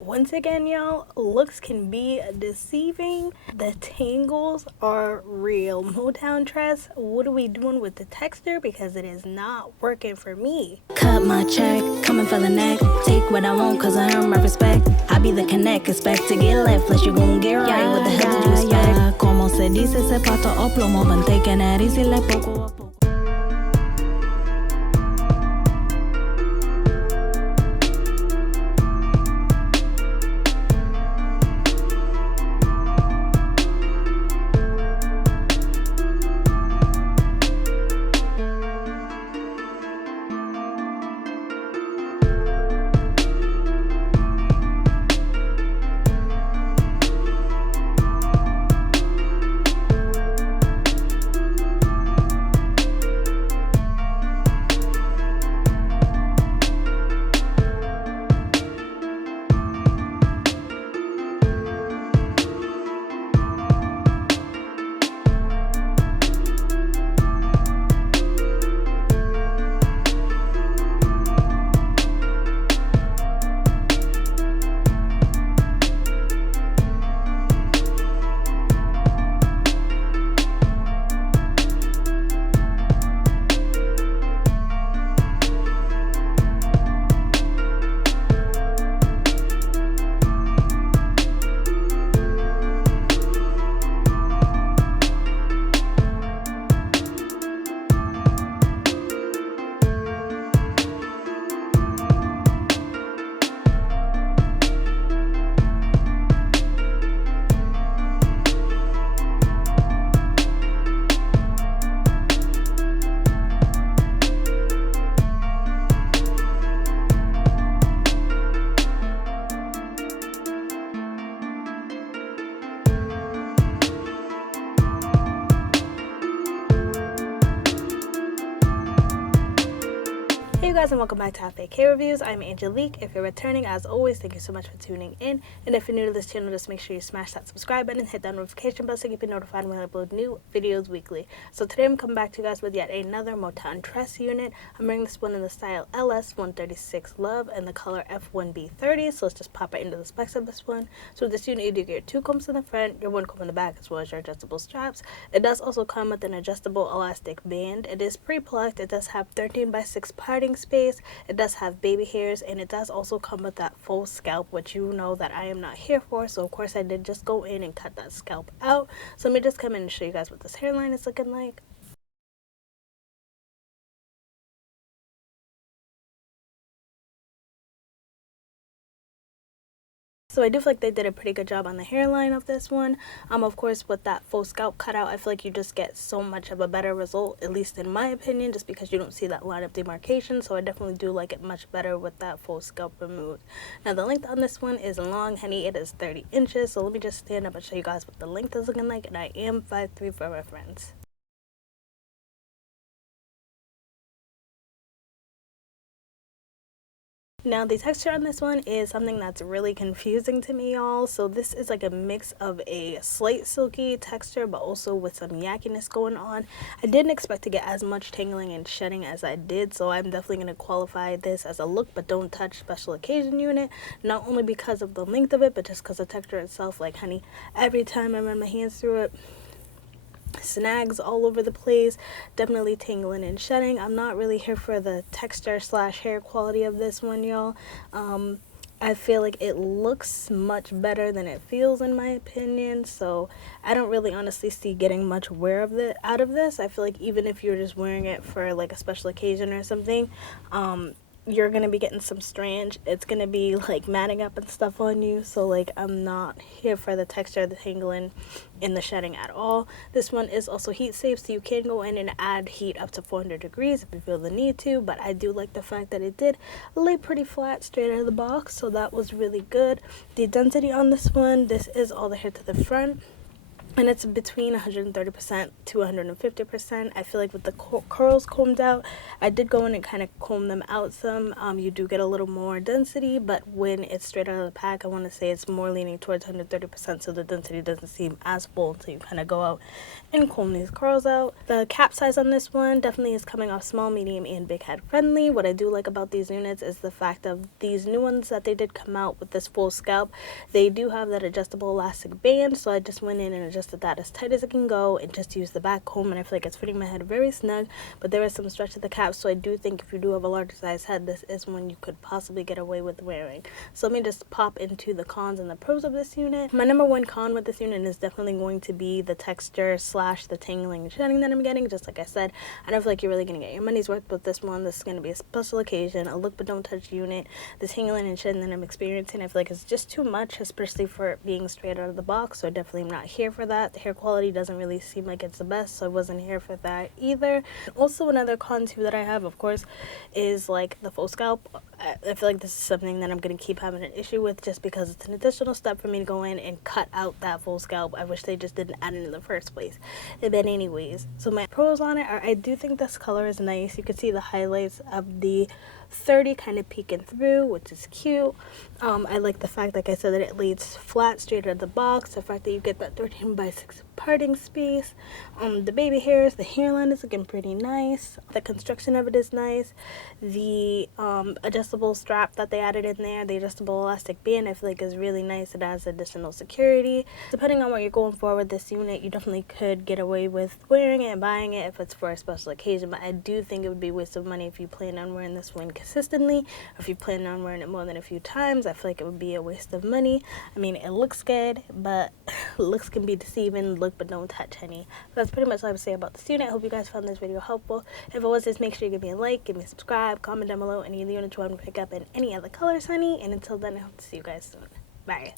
Once again, y'all, looks can be deceiving. The tangles are real. Motown Tress, what are we doing with the texture? Because it is not working for me. Cut my check, coming for the neck. Take what I want, cause I earn my respect. I be the connect, expect to get left. Plus you gon' get right, what the hell did you expect? Como se dice, se pato o plomo. Been taking it easy like poco a poco. Hey you guys, and welcome back to Fake Hair Reviews. I'm Angelique. If you're returning, as always, thank you so much for tuning in. And if you're new to this channel, just make sure you smash that subscribe button and hit that notification bell so you can be notified when I upload new videos weekly. So today I'm coming back to you guys with yet another Motown Tress unit. I'm wearing this one in the style LS136 Love and the color F1B30. So let's just pop right into the specs of this one. So with this unit, you do get your 2 combs in the front, your 1 comb in the back, as well as your adjustable straps. It does also come with an adjustable elastic band. It is pre-plucked. It does have 13x6 parting space. It does have baby hairs, and it does also come with that faux scalp, which you know that I am not here for. So of course I did just go in and cut that scalp out. So let me just come in and show you guys what this hairline is looking like. So I do feel like they did a pretty good job on the hairline of this one. Of course, with that faux scalp cutout, I feel like you just get so much of a better result, at least in my opinion, just because you don't see that line of demarcation. So I definitely do like it much better with that faux scalp removed. Now the length on this one is long, honey. It is 30 inches. So let me just stand up and show you guys what the length is looking like. And I am 5'3" for reference. Now the texture on this one is something that's really confusing to me, y'all. So this is like a mix of a slight silky texture but also with some yuckiness going on. I didn't expect to get as much tangling and shedding as I did, so I'm definitely going to qualify this as a look but don't touch special occasion unit, not only because of the length of it but just because the texture itself. Like, honey, every time I run my hands through it, snags all over the place, definitely tingling and shedding. I'm not really here for the texture slash hair quality of this one, y'all. I feel like it looks much better than it feels, in my opinion, so I don't really honestly see getting much wear of it out of this. I feel like even if you're just wearing it for like a special occasion or something, you're gonna be getting some strange, it's gonna be like matting up and stuff on you. So like, I'm not here for the texture, the tangling, and the shedding at all. This one is also heat safe, so you can go in and add heat up to 400 degrees if you feel the need to, but I do like the fact that it did lay pretty flat straight out of the box, so that was really good. The density on this one, this is all the hair to the front. and it's between 130% to 150%. I feel like with the curls combed out, I did go in and kind of comb them out some. You do get a little more density, but when it's straight out of the pack, I want to say it's more leaning towards 130%, so the density doesn't seem as full until you kind of go out and comb these curls out. The cap size on this one definitely is coming off small, medium, and big head friendly. What I do like about these units is the fact of these new ones that they did come out with this full scalp. They do have that adjustable elastic band, so I just went in and adjusted that as tight as it can go and just use the back comb, and I feel like it's fitting my head very snug, but there is some stretch at the cap, so I do think if you do have a larger size head, this is one you could possibly get away with wearing. So let me just pop into the cons and the pros of this unit. My number one con with this unit is definitely going to be the texture slash the tangling and shedding that I'm getting. Just like I said, I don't feel like you're really going to get your money's worth with this one. This is going to be a special occasion, a look but don't touch unit. The tangling and shedding that I'm experiencing, I feel like it's just too much, especially for it being straight out of the box, so I definitely am not here for that. The hair quality doesn't really seem like it's the best, so I wasn't here for that either. Also, another con too that I have, of course, is like the faux scalp. I feel like this is something that I'm going to keep having an issue with just because it's an additional step for me to go in and cut out that full scalp. I wish they just didn't add it in the first place. But anyways, so my pros on it are I do think this color is nice. You can see the highlights of the 30 kind of peeking through, which is cute. I like the fact, like I said, that it lays flat straight out of the box. The fact that you get that 13x6 parting space. The baby hairs, the hairline is looking pretty nice. The construction of it is nice. The adjustable strap that they added in there, the adjustable elastic band, I feel like is really nice. It adds additional security. Depending on what you're going for with this unit, you definitely could get away with wearing it and buying it if it's for a special occasion, but I do think it would be a waste of money if you plan on wearing this one consistently. If you plan on wearing it more than a few times, I feel like it would be a waste of money. I mean, it looks good, but looks can be deceiving. Look but don't touch, honey. That's pretty much all I have to say about this unit. I hope you guys found this video helpful. If it was, just make sure you give me a like, give me a subscribe, comment down below any of the units you want to pick up in any other colors, honey. And until then, I hope to see you guys soon. Bye.